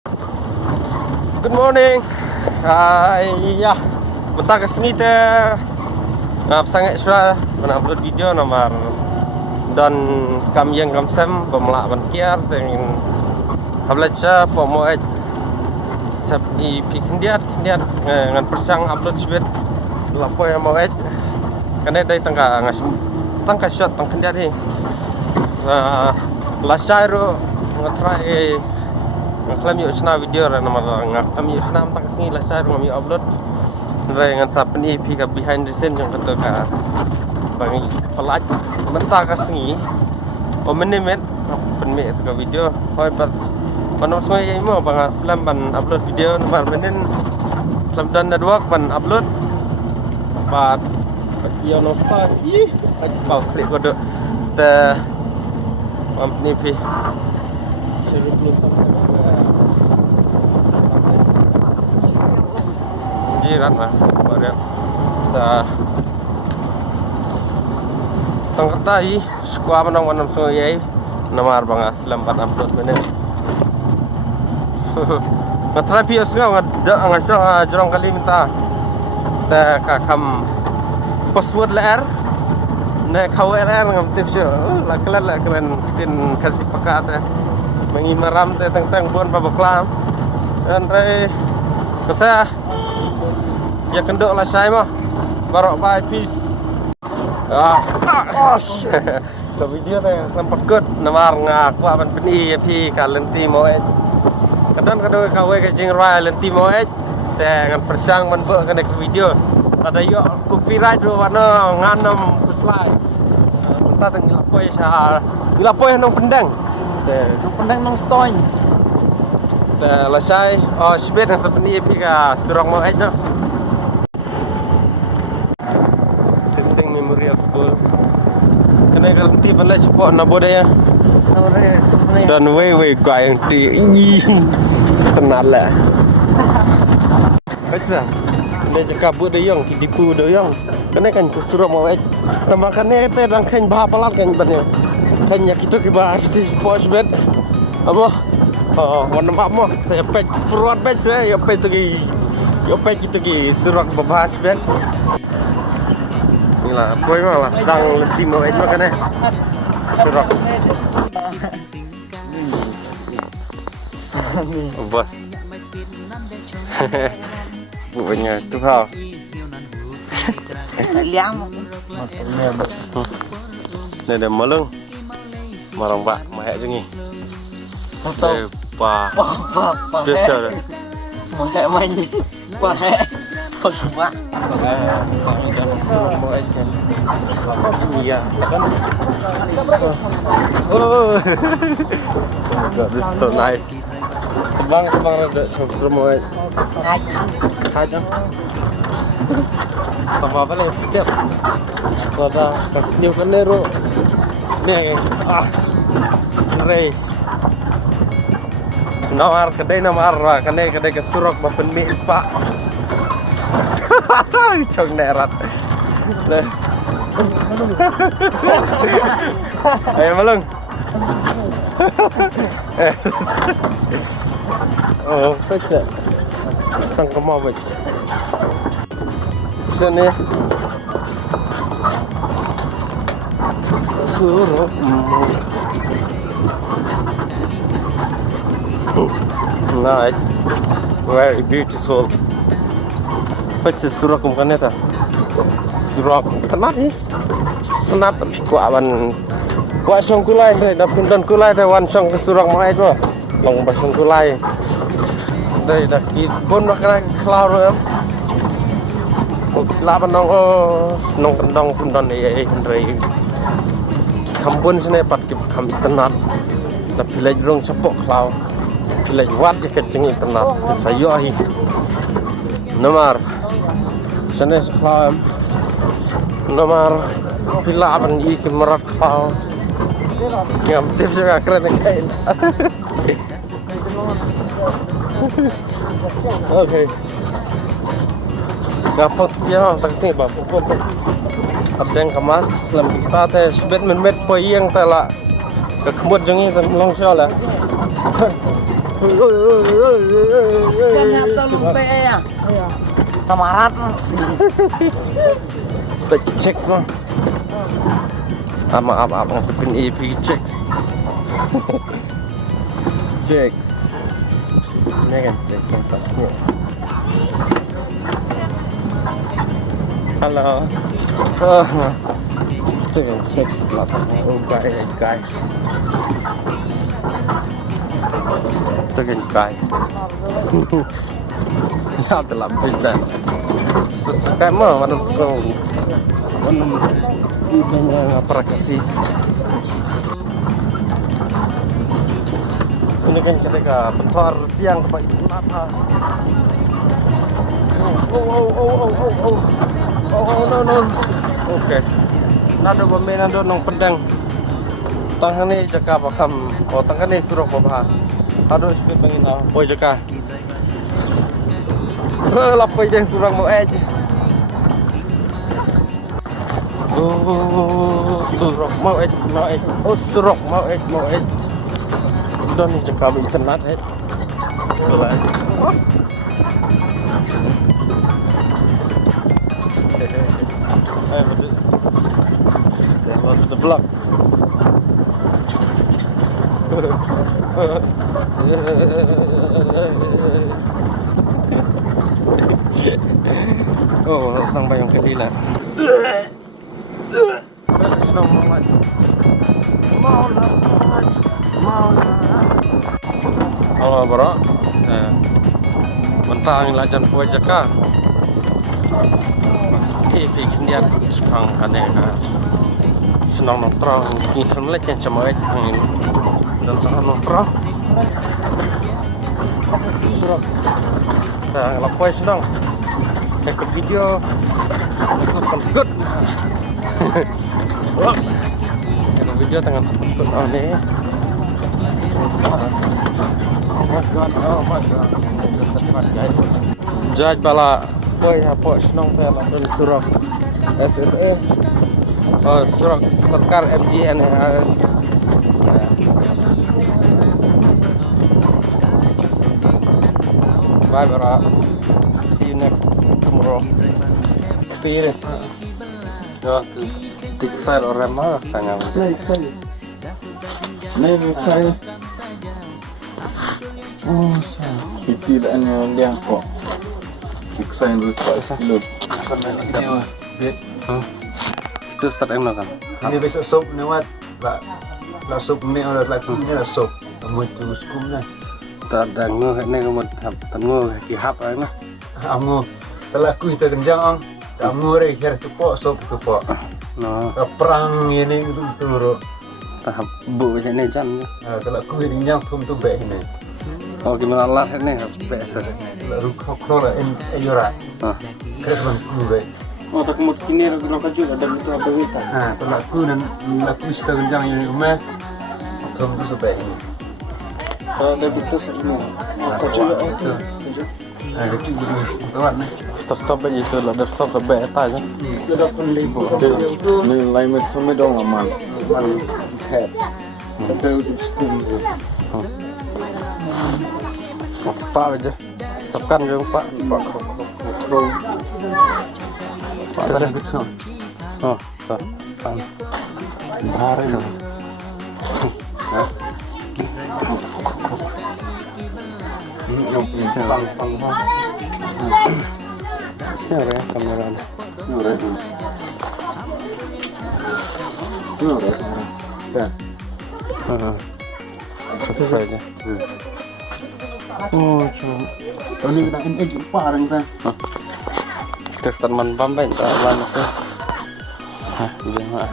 Good morning. Ya, bentar ke sini teh sangat suara upload video nomor dan kami yang kamsem pemelak bankiar dengan hablaja pomoet seperti pikin dia dengan persang upload sebet lapo yang moet karena dari tangka shot tangka dia ni lasairu ngatrai kami usna video ra nama kami usna tak sini lasairu kami upload dengan sapni pika behind the scene yang kata ka bagi pelaj bentar ke sini menit penmit ke video hoi pas manos ngai mo bang aslam ban upload video nomor menen lam dan dua ban upload bat yo nostal bau klik kode te company pi suruh plus jiran lah baru ta tangkatai squad manong soyai nomor bang aslam ban upload menen ngatrai pias ngau ngasong jorong kali minta ta kakam password ler ne KWLR ngam tipsyo la keren tin kasih pakat mengi maram te tang bon babaklam dan re kesa ya kendok la sai mah barok bai peace so video te sempat kut namar ngaku aban peni pi kalenti moet kadang kawe ke jing rai lenti moet te ngan persang man be kena video ada yo copyright ro wana nganom slide ta tang ngilapoi nang pendang nang stoin te lasai sibet nang seperti pika surong moet no Sing Memorial School kena lenti balai cepat na bodaya dan we kau yang ti tenala baca dia cakap buat doyong tipu doyong kena kan suruh mau nama kena te dang kan bah palat kan banyak kan ya kita ke bahas di pos bed apa warna apa saya pet perut bed saya pet lagi pet kita ke suruh bahas bed inilah boy mah sedang letih mau itu kan suruh bos bukannya tu kau liang ni ada malung marang pak mahek jengi pa biasa dah mahek main mahek pak iya oh this is so nice sebang ada semua aja sama apa lagi setiap kota kasih kan nero nih rey nawar kedai ke surok bapen mi pak cong nerat ayo malung oh pecah tangkap mau baca sini suruh nice very beautiful pecah suruh kumkan eta suruh tenat ni tenat tapi kuat song kulai deh dapun dan kulai deh wan song kesurang mai tu long basung kulai saya dah pun makan kelar laban nong kendong pun dan sendiri kampun sini pat kami tenat tapi lagi rong sepok kelar lagi wat je kecengi tenat saya ahi nomor sini kelar nomor bila aban iki merak kelar ngam tips juga keren kain okay gapot ya tak sini ba puput abdeng kemas lam kita teh sebet menmet poyeng tela ke kemut jengi tan long sya lah Kan nyata lumpe ya. Samarat. Cek semua. Maaf ngasipin EP cek. Cek. Ini kan cek kontaknya. Halo. Cek selatan. Oh guys. Guys. Sao tự làm việc này cái mở mà nó sâu desainnya prakasi ini kan ketika bentar siang Pak Nata no oke nado pemain nado nong pedang tangan ini jaga bakam tangan ini suruh bapak aduh speed bangin boy jaga lapay dyan surang mo edge. Surok mau edge. Oh surok mau edge. Doon yung jakabi internet edge. That was the blocks. Oh, sampai yang kedila. Halo bro, mentang lajan kue jaka. Kemudian sepang aneh senang nongkrong, kisah melek yang cuma angin dan senang nongkrong. Nah, kalau kue senang. Check the video. Good. Ini video tangan good. Oh nih. Oh my god. Judge bala boy apa senang saya lakukan surat SSA. Oh surat Serkar MGN. Bye bro. See you next tomorrow. See you. Ya, tiksel orang mah tangan. Nih, saya. Oh, tidak yang kok. Tiksel dulu kilo. Itu start em kan. Ini bisa sop lewat lah sop ni orang lagi ni lah sop. Kamu tu sekumnya. Tak ada ngeh ni kamu tengok hap ai mah. Kamu telah kui terkenjang ang. Kamu rek kira tupok sop tupok. No, Perang ini itu turut. tahap bu macam ni jam ni. Telah kui rinjang tum tu baik ini. Oh gimana lah ni biasa. Telah rukuk keluar ayora. Kerana kui baik. Oh tak mau kini orang kaju ada betul apa kita. Telah kui dan telah kui terkenjang ini rumah. Tum tu baik ini. Ada betul semua. Apa juga itu. Kecil jadi tuan ni. Tetap aja itu lah, tetap terbaik aja. Sudah pun libur. Ni lain macam ni dong aman. Head. Tapi itu sekum. Pak aja. Sekan je pak. Pak Ada betul. Oh, tak. Bahari. Siapa ya kamera? Satu saja. Oh, cuma. Ini kita ini jumpa orang kita. Kita teman pampen tak lama tu. Hah, jangan.